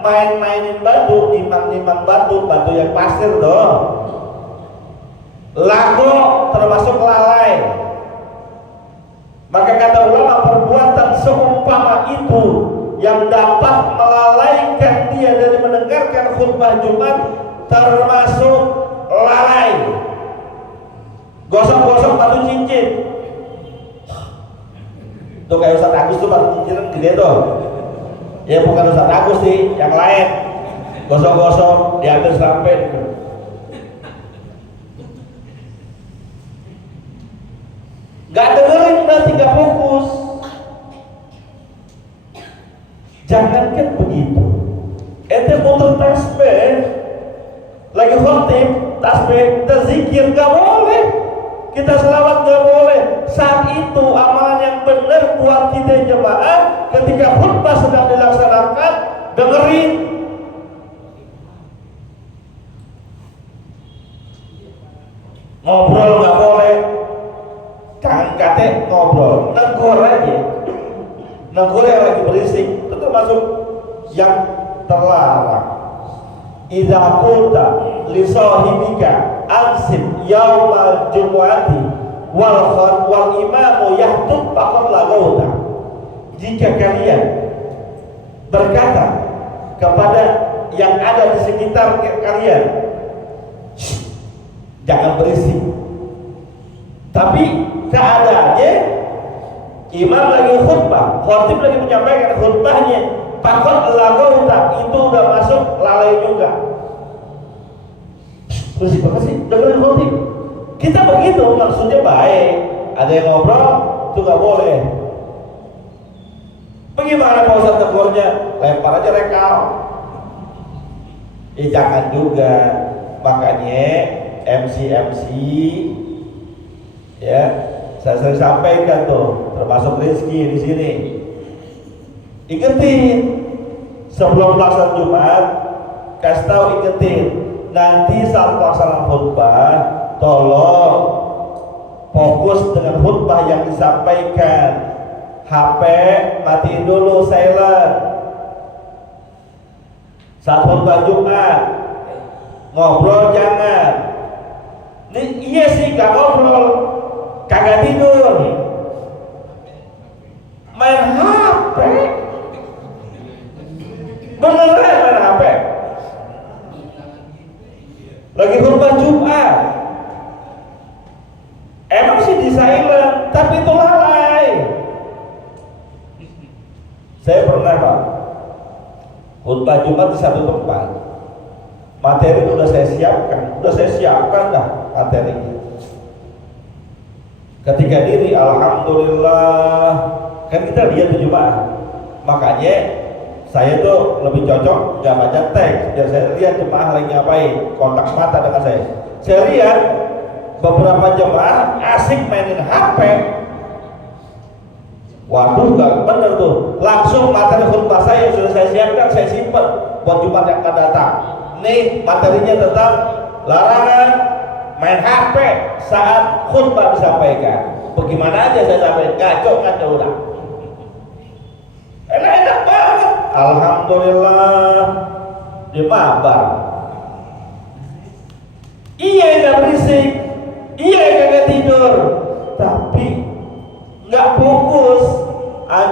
main-mainin batu, nimang-nimang batu yang pasir loh. Lago termasuk lalai. Maka kata ulama, perbuatan seumpama itu yang dapat melalaikan dia dari mendengarkan khutbah Jumat termasuk lalai. Gosok-gosok batu cincin. Tuh kayak Ustaz Agus tuh batu cincin gede tuh. Ya bukan Ustaz Agus sih, yang lain. Gosok-gosok diambil sampai. Gak dengerin, berarti gak fokus. Jangankan begitu, ente muter tasbih, lagi khotib, tasbih, kita zikir gak boleh, kita selawat gak boleh. Saat itu amalan yang benar buat kita jemaah, ketika khutbah sedang dilaksanakan, dengerin. Ngobrol gak boleh, jangan kate ngobrol, negor aja. Negor yang lagi berisik itu termasuk yang terlarang. Idza qulta li sahibika ansib yaumal jumu'ati wal imamu yahtub faqad lagauta. Jika kalian berkata kepada yang ada di sekitar kalian, jangan berisik. Tapi keadaannya imam lagi khutbah, khotib lagi menyampaikan khutbahnya, pakot lagauta, itu udah masuk lalai juga. Terus apa sih? Dengerin khotib. Kita begitu, maksudnya baik. Ada yang ngobrol, itu gak boleh. Bagaimana Pak Ustadz negornya? Lempar aja rekal. Jangan juga. Makanya MC ya, saya sering sampaikan tuh, termasuk Rizky di sini. Ingetin sebelum pelaksanaan Jumat, kasih tahu, ingetin. Nanti saat pelaksanaan khutbah, tolong fokus dengan khutbah yang disampaikan. HP matiin dulu, silent. Saat khutbah Jumat, ngobrol jangan. Iya sih, gak ngobrol, kagak tidur, main HP, beneran main HP, lagi khutbah Jumat. Emang sih di silent, tapi itu lalai. Saya pernah Pak, khutbah Jumat di satu tempat, materi udah saya siapkan dah materinya. Ketika diri, alhamdulillah, kan kita lihat tuh jemaah. Makanya saya tuh lebih cocok gak baca teks, biar saya lihat jemaah lagi ngapain, kontak mata dengan saya. Saya lihat beberapa jemaah asik mainin HP. Waduh, gak bener tuh. Langsung materi khutbah saya yang sudah saya siapkan, saya simpan buat Jumat yang akan datang. Nih materinya tentang larangan main HP saat khutbah disampaikan. Bagaimana aja saya sampaikan, ngaco udah. Enak banget. Alhamdulillah di mabar. Iya gak berisik, iya gak tidur,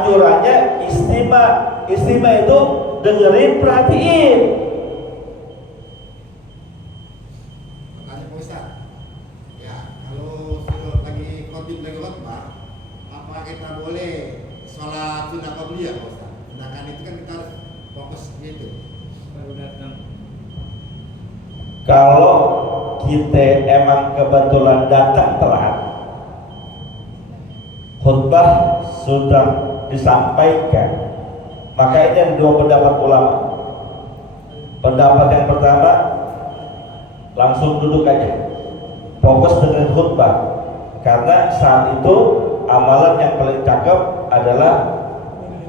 anjurannya istimewa itu dengerin, perhatiin. Makanya Pak Ustaz, ya kalau sudah lagi khotib lagi khotbah, apa kita boleh sholat sunnah qabliyah Pak Ustaz? Sedangkan itu kan kita harus fokus gitu. Kalau kita emang kebetulan datang telat, khutbah sudah disampaikan, maka ini ada dua pendapat ulama. Pendapat yang pertama, langsung duduk aja, fokus dengan khutbah, karena saat itu amalan yang paling cakep adalah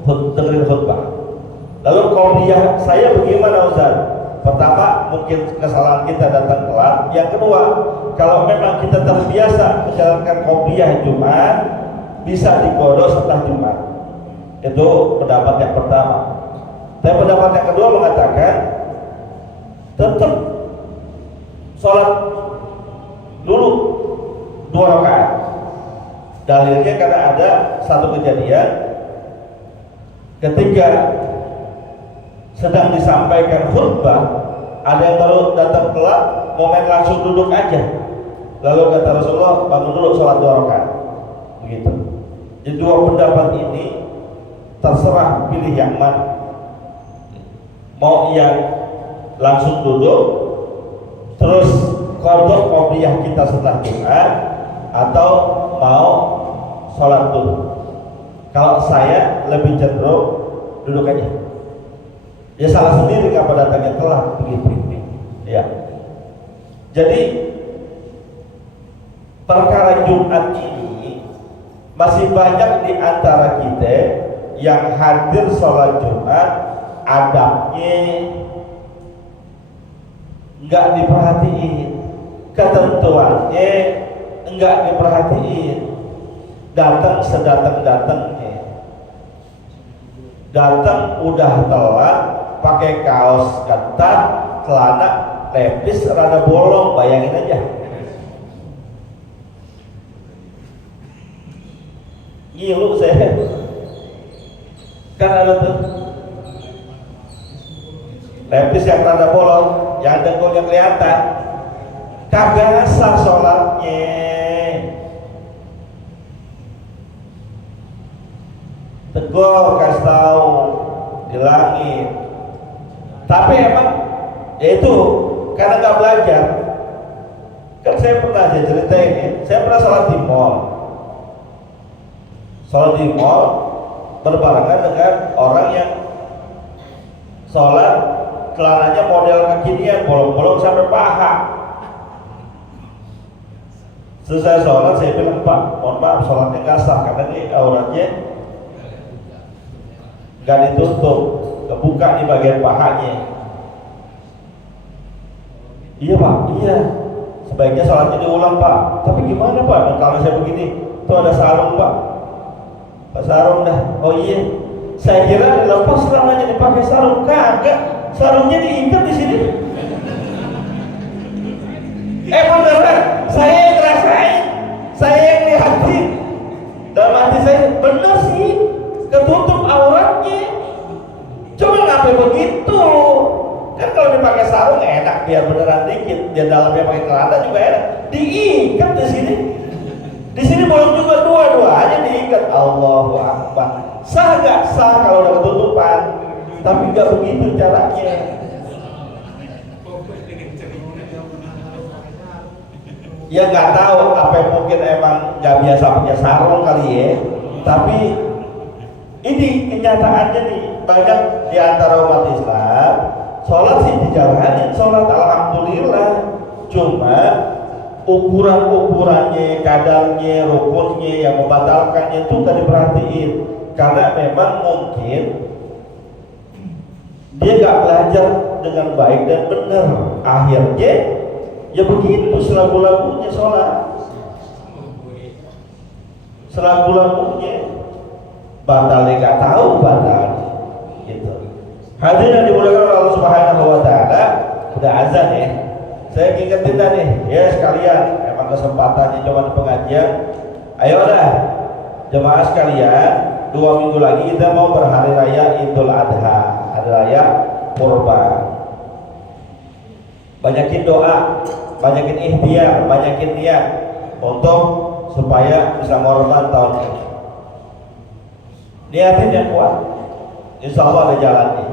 dengerin khutbah. Lalu qabliyah saya bagaimana Ustaz? Pertama, mungkin kesalahan kita datang telat. Yang kedua, kalau memang kita terbiasa menjalankan qabliyah Jumat, bisa digodok setelah Jumat. Itu pendapat yang pertama. Tapi pendapat yang kedua mengatakan tetap sholat dulu 2 rakaat. Dalilnya karena ada satu kejadian ketika sedang disampaikan khutbah, ada yang baru datang telat, momen langsung duduk aja. Lalu kata Rasulullah, bangun dulu sholat 2 rakaat. Begitu. Jadi dua pendapat ini terserah pilih yang mana. Mau yang langsung duduk terus qadha qabliyah kita setelah Jumat, atau mau sholat dulu. Kalau saya lebih cenderung duduk aja. Ya salah sendiri kalau datangnya telat begitu. Ya. Jadi perkara Jumat ini masih banyak di antara kita yang hadir sholat Jumat, adabnya enggak diperhatiin, ketentuannya enggak diperhatiin, datang sedatang-datangnya, datang udah telat, pakai kaos ketat, celana lepis rada bolong, bayangin aja. Ngilu saya. Kan ada tuh lepis yang rada bolong, yang dengkulnya kelihatan, kagak sah sholatnya. Tegur, kasih tahu, bilangin. Tapi emang ya itu karena nggak belajar. Kan saya pernah aja ceritain ya, saya pernah sholat di mall. Sholat di mall berbarengan dengan orang yang sholat celananya model kekinian, bolong-bolong sampai paha. Selesai sholat saya bilang, Pak, mohon maaf sholatnya nggak sah karena ini auratnya nggak ditutup, kebuka di bagian pahanya. Iya Pak, iya. Sebaiknya sholatnya diulang Pak. Tapi gimana Pak? Dan kalau saya begini, tuh ada sarung Pak. Pak sarung dah. Oh iya. Saya kira dilepas selamanya dipakai sarung. Kagak. Sarungnya diikat di sini. Beneran. Saya yang ngerasain. Saya yang lihatin. Dalam hati saya, bener sih. Ketutup auratnya. Cuma ngapain begitu? Kan kalau dipakai sarung enak, biar beneran dikit. Dia dalamnya pakai celana juga enak. Diikat di sini. Di sini bolong juga, dua-duanya diikat. Allahu Akbar. Sah gak? Sah kalau udah ketutupan. Tapi gak begitu caranya. Ya gak tahu apa yang mungkin emang gak biasa pakai sarung kali ya. Tapi ini kenyataannya nih, banyak di antara umat Islam sholat sih dijalanin, sholat alhamdulillah, cuma ukuran-ukurannya, kadarnya, rukunnya yang membatalkannya itu gak diperhatiin, karena memang mungkin dia gak belajar dengan baik dan benar, akhirnya ya begitu selagu-lagunya sholat, selagu-lagunya batalnya gak tahu batal gitu. Hadirin yang dimuliakan oleh Allah Subhanahu wa taala, udah azan ya. Saya ingetin dah nih, ya sekalian, emang kesempatannya cuma di pengajian. Ayo dah, jemaah sekalian, 2 minggu lagi kita mau berhari raya Idul Adha, hari raya kurban. Banyakin doa, banyakin ikhtiar, banyakin niat untuk supaya bisa ngorban tahun ini. Niatin yang kuat, insya Allah ada jalannya.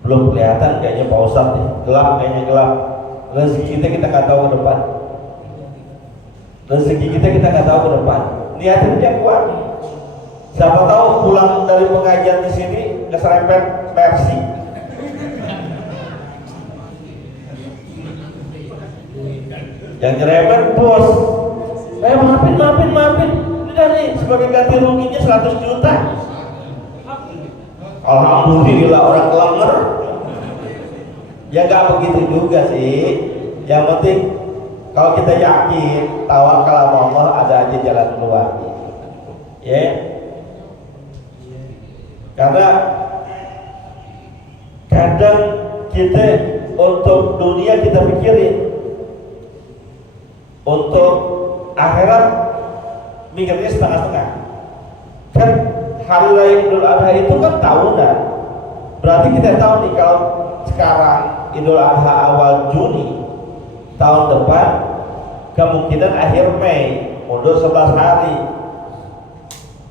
Belum kelihatan kayaknya Pak Ustadz nih, gelap kayaknya gelap. Rezeki kita nggak tahu ke depan. Rezeki kita nggak tahu ke depan. Niatin yang kuat. Siapa tahu pulang dari pengajian di sini keserempet Mercy. Yang nyerempet bos. Maafin. Udah nih sebagai ganti ruginya 100 juta. Alhamdulillah orang kelenger. Ya nggak begitu juga sih. Yang penting kalau kita yakin tawakal sama Allah, ada aja jalan keluar. Ya. Karena kadang kita untuk dunia kita pikirin, untuk akhirat mikirnya setengah-setengah. Kan hari raya Idul Adha itu kan tahunan. Berarti kita tahu nih kalau sekarang Idul Adha awal Juni, tahun depan kemungkinan akhir Mei, mundur 11 hari,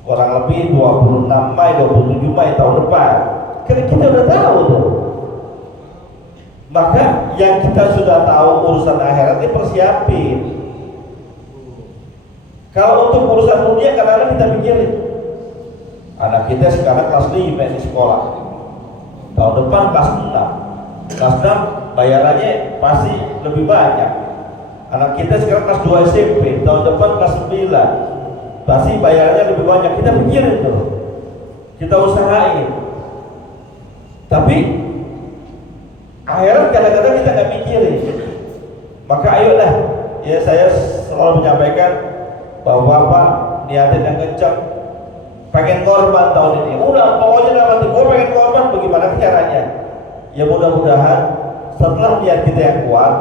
kurang lebih 26 Mei, 27 Mei tahun depan. Karena kita udah tahu tuh. Maka yang kita sudah tahu urusan akhirat ini persiapin. Kalau untuk urusan dunia kadang-kadang kita pikirin, anak kita sekarang kelas 5 di sekolah, tahun depan kelas 6. Kelas 6 bayarannya pasti lebih banyak. Anak kita sekarang kelas 2 SMP, tahun depan kelas 9, pasti bayarannya lebih banyak. Kita pikirin tuh, kita usahain. Tapi akhirat kadang-kadang kita nggak pikirin. Maka ayolah, ya saya selalu menyampaikan bahwa Bapak niatin yang kencang, pengen korban tahun ini. Udah pokoknya dalam hati gue pengen korban, bagaimana caranya? Ya mudah-mudahan setelah niat kita yang kuat,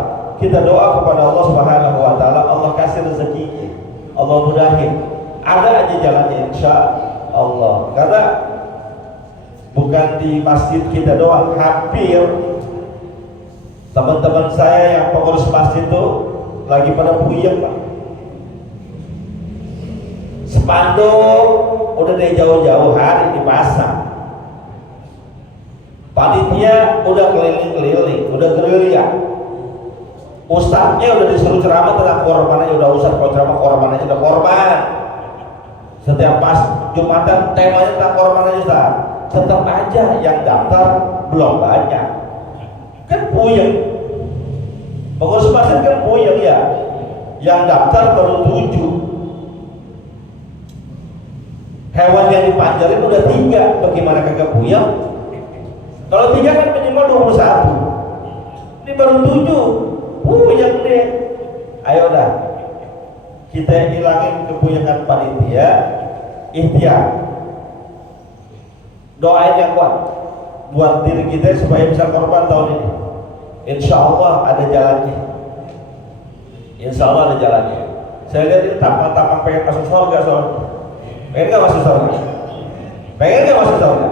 kita doa kepada Allah Subhanahu wa taala, Allah kasih rezekinya, Allah mudahin. Ada aja jalannya insya Allah. Karena bukan di masjid kita doang, hampir teman-teman saya yang pengurus masjid itu lagi pada puyeng Pak. Spanduk udah dari jauh-jauh hari dipasang, panitia udah keliling-keliling, udah gerilya, ustadznya udah disuruh ceramah tentang korban aja, udah ustadz kalau ceramah korban aja, udah korban. Setiap pas Jumatan temanya tentang korban aja Ustaz. Tetap aja yang daftar belum banyak, kan puyeng. Pengurus masjid kan puyeng ya, yang daftar baru 7. Hewan yang dipanjarin udah 3, bagaimana kagak puyeng? Kalau 3 kan minimal 21, ini baru 7, puyeng deh. Ayo dah, kita hilangin kepuyengan panitia, ikhtiar, doain yang kuat buat diri kita supaya bisa korban tahun ini. Insya Allah ada jalannya. Insya Allah ada jalannya. Saya lihat ini tampang-tampang pengen masuk surga soalnya. Pengen nggak masuk surga? Pengen nggak masuk surga?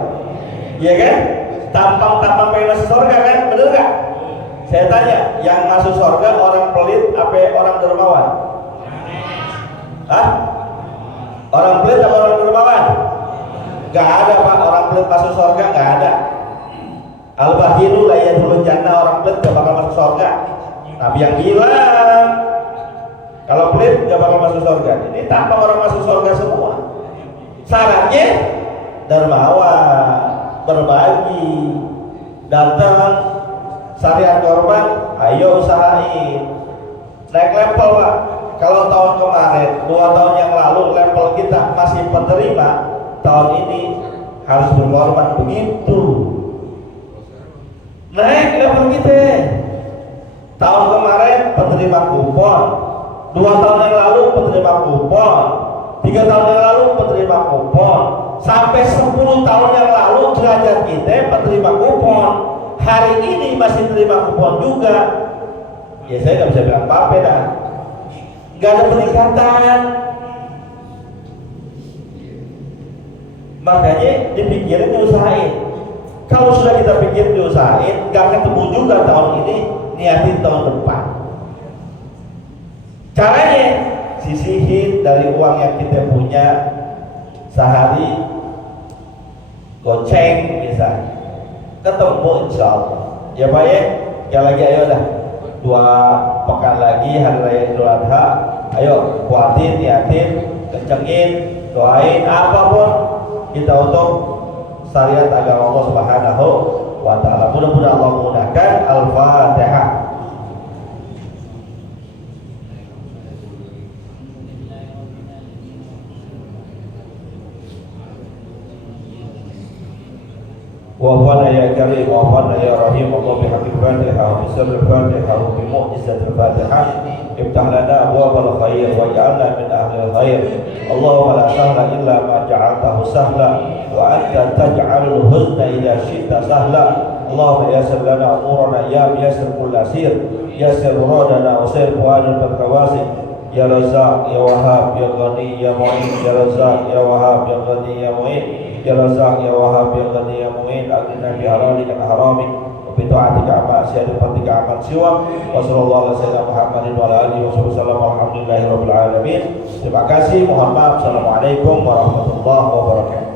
Iya kan? Tampang-tampang pengen masuk surga kan? Bener nggak? Saya tanya, yang masuk surga orang pelit apa orang dermawan? Hah? Orang pelit apa orang dermawan? Gak ada Pak, orang pelit masuk surga gak ada. Al-Bahiru la yadkhulul jannah, orang pelit gak bakal masuk surga. Nabi yang bilang kalau pelit gak bakal masuk surga. Ini tampang orang masuk surga semua. Syaratnya dermawan, berbagi, datang, syariat korban, ayo usahain. Naik level Pak. Kalau tahun kemarin, 2 tahun yang lalu level kita masih penerima, tahun ini harus berkorban begitu. Naik level kita. Tahun kemarin penerima kupon, 2 tahun yang lalu penerima kupon, 3 tahun yang lalu penerima kupon, sampai 10 tahun yang lalu derajat kita penerima kupon. Hari ini masih terima kupon juga. Ya saya nggak bisa bilang apa-apa dah. Nggak ada peningkatan. Makanya dipikirin, diusahain. Kalau sudah kita pikirin, diusahain, gak ketemu juga tahun ini, niatin tahun depan. Caranya sisihin dari uang yang kita punya sehari, goceng misalnya, ketemu insya Allah. Ya Pak ya, sekali lagi ayo dah 2 pekan lagi hari raya Idul Adha, ayo kuatin, niatin, kencengin, doain apapun kita untuk syariat agama Allah Subhanahu wa Ta'ala. Mudah-mudahan Allah menggunakan. Al-Fatihah. وفقنا يا كريم وفقنا يا رحيم الله بحق الفاتحة وبسر الفاتحة وبمعجزة الفاتحة افتح لنا أبواب الخير واجعلنا من أهل الخير اللهم لا سهل إلا ما جعلته سهلا وأنت تجعل الحزن إذا شئت سهلا اللهم يسر لنا أمورنا يا ميسر كل أسير يسر مرادنا وسير فؤادنا بالكواسي يا رزاق يا وهاب يا غني يا معين يا رزاق يا وهاب يا غني يا معين يا رزاق يا وهاب يا غني يا معين أغننا بحلالك عن حرامك وبطاعتك عن معصيتك عمن سواك وصلى الله على سيدنا Muhammad وعلى آله وصحبه وسلم والحمد لله رب العالمين. Terima kasih. Mohon maaf. Assalamualaikum warahmatullahi wabarakatuh.